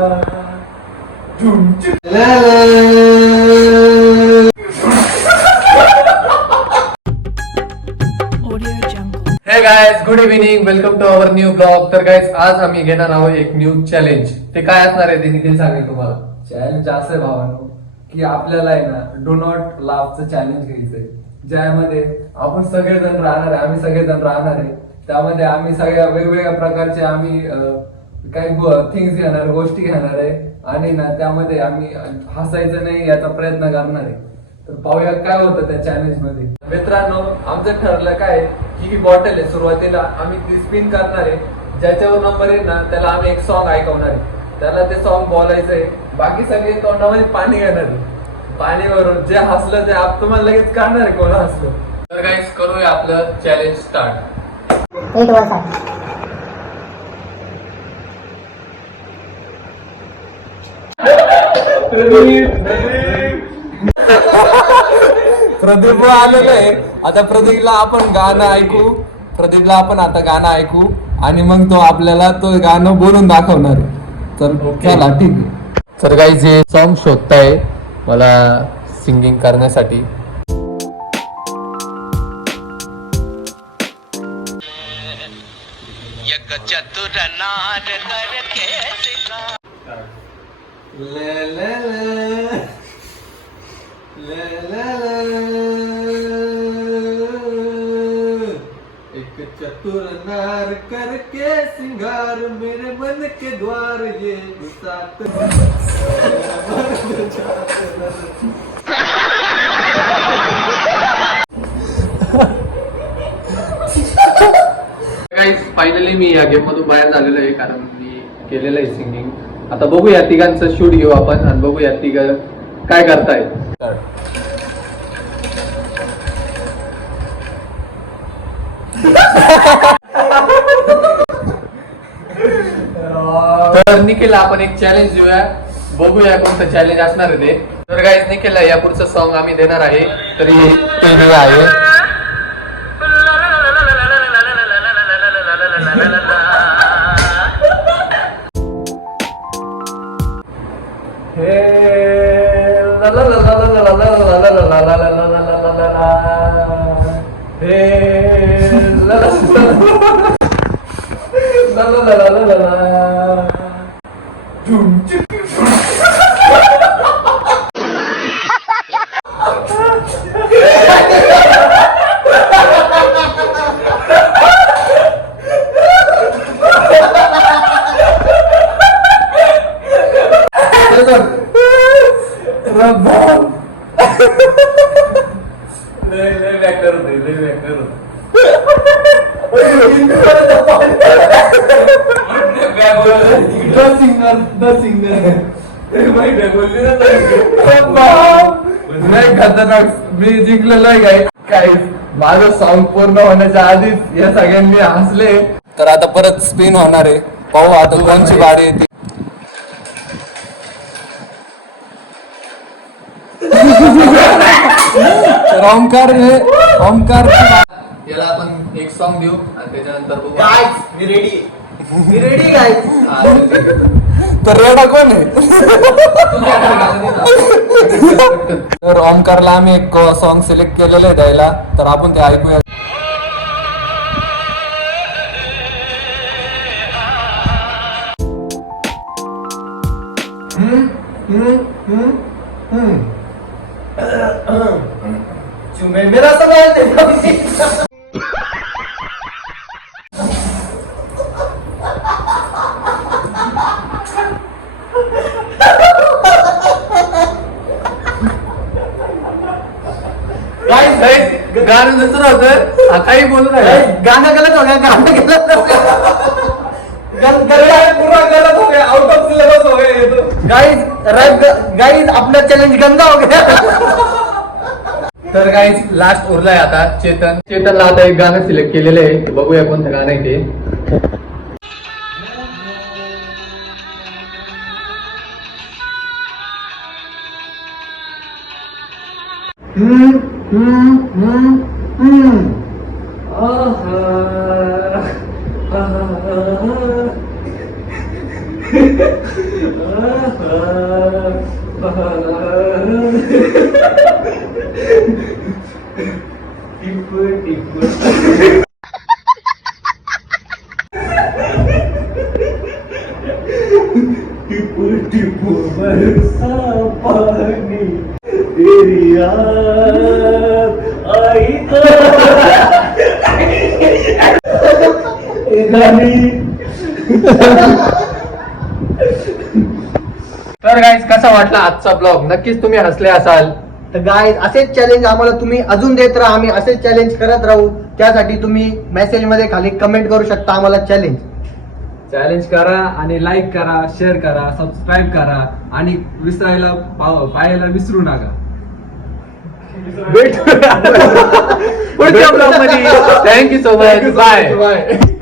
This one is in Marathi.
हे guys, good evening, welcome to our new blog. तर गाइस, आज आम्ही घेणार आहोत एक न्यू चॅलेंज. ते काय असणार आहे ते निखिल सांगेल तुम्हाला. चॅलेंज असं आहे भावांनो की आपल्याला आहे ना डू नॉट लाफचं चॅलेंज घ्यायचंय, ज्यामध्ये आपण सगळेजण राहणार आहे. आम्ही सगळेजण राहणार आहे. त्यामध्ये आम्ही सगळ्या वेगवेगळ्या प्रकारचे आम्ही काही थिंग्स घेणार, गोष्टी घेणार आहे आणि ना त्यामध्ये आम्ही हसायचं नाही याचा प्रयत्न करणार आहे. तर पाहूया काय होतं त्या चॅलेंज मध्ये. मित्रांनो, आमचं ठरलं काय की ही बॉटल आहे, सुरुवातीला आम्ही ती स्पिन करणार आहे. ज्याच्यावर नंबर आहे ना त्याला आम्ही एक सॉन्ग ऐकवणार आहे. त्याला ते सॉन्ग बोलायचंय. बाकी सगळे तोंडामध्ये पाणी घेणार आहे. पाणी भरून जे हसलं ते आप तुम्हाला लगेच काढणार आहे कोण हसलं. तर गाइस, करूया आपलं चॅलेंज स्टार्ट. प्रदीप आलेलं आहे. आता प्रदीपला आपण गाणं ऐकू. प्रदीपला आपण आता गाणं ऐकू आणि मग तो आपल्याला तो गाणं बोलून दाखवणार आहे. तर चला, ठीक आहे. तर गाइस, हे सॉन्ग शोधताय मला सिंगिंग करण्यासाठी. एक चतुर नार करके सिंगार मेरे मन के द्वार ये साथ. गाइस, फायनली मी या गेम मधून बाहेर झालेलो आहे, कारण मी केलेलं आहे सिंगिंग. आता बघूया तिघांचं शूट घेऊ आपण आणि बघूया तिघ काय करताय. तर निखिल, आपण एक चॅलेंज देऊया, बघूया कोणतं चॅलेंज असणार आहे ते. तर गाइस, निखिलला या पुढचं सॉन्ग आम्ही देणार आहे. तरी ते हे आहे. मी जिंकलेलो आहे काय. माझं सॉन्ग पूर्ण होण्याच्या आधीच या सगळ्यांनी हसले. तर आता परत स्पिन होणार आहे. पाहू आता कोणची बारी येते. ओमकार याला आपण एक सॉन्ग देऊ आणि त्याच्यानंतर बघू. मी रेडी गाइस. तर रेडा कोण आहे. तर ओमकारला आम्ही एक सॉन्ग सिलेक्ट केलेलं आहे द्यायला, तर आपण ते ऐकूया. मेरा सवाल गाणं दुसरं होतं, काही बोलू नाही. गाना गलत हो गया, गाना गलत हो गया, पूरा गलत हो गया, आउट ऑफ सिलेबस हो गया ये तो. गाइस अपना चैलेंज गंदा हो गया. तर गाइस, लास्ट उरलाय आता चेतनला आता एक गाणं सिलेक्ट केलेलं आहे. बघूया कोणतं गाणं आहे ते. तर गाईज कसा वाटला आजचा ब्लॉग? नक्कीच तुम्ही हसले असाल. तर गाय असेच चॅलेंज आम्हाला तुम्ही अजून देत राहा, आम्ही असेच चॅलेंज करत राहू. त्यासाठी तुम्ही मेसेज मध्ये खाली कमेंट करू शकता आम्हाला चॅलेंज करा आणि लाईक करा, शेअर करा, सबस्क्राईब करा आणि विसरायला पाहायला विसरू नका. पुढच्या ब्लॉग मध्ये. Thank you so much. बाय.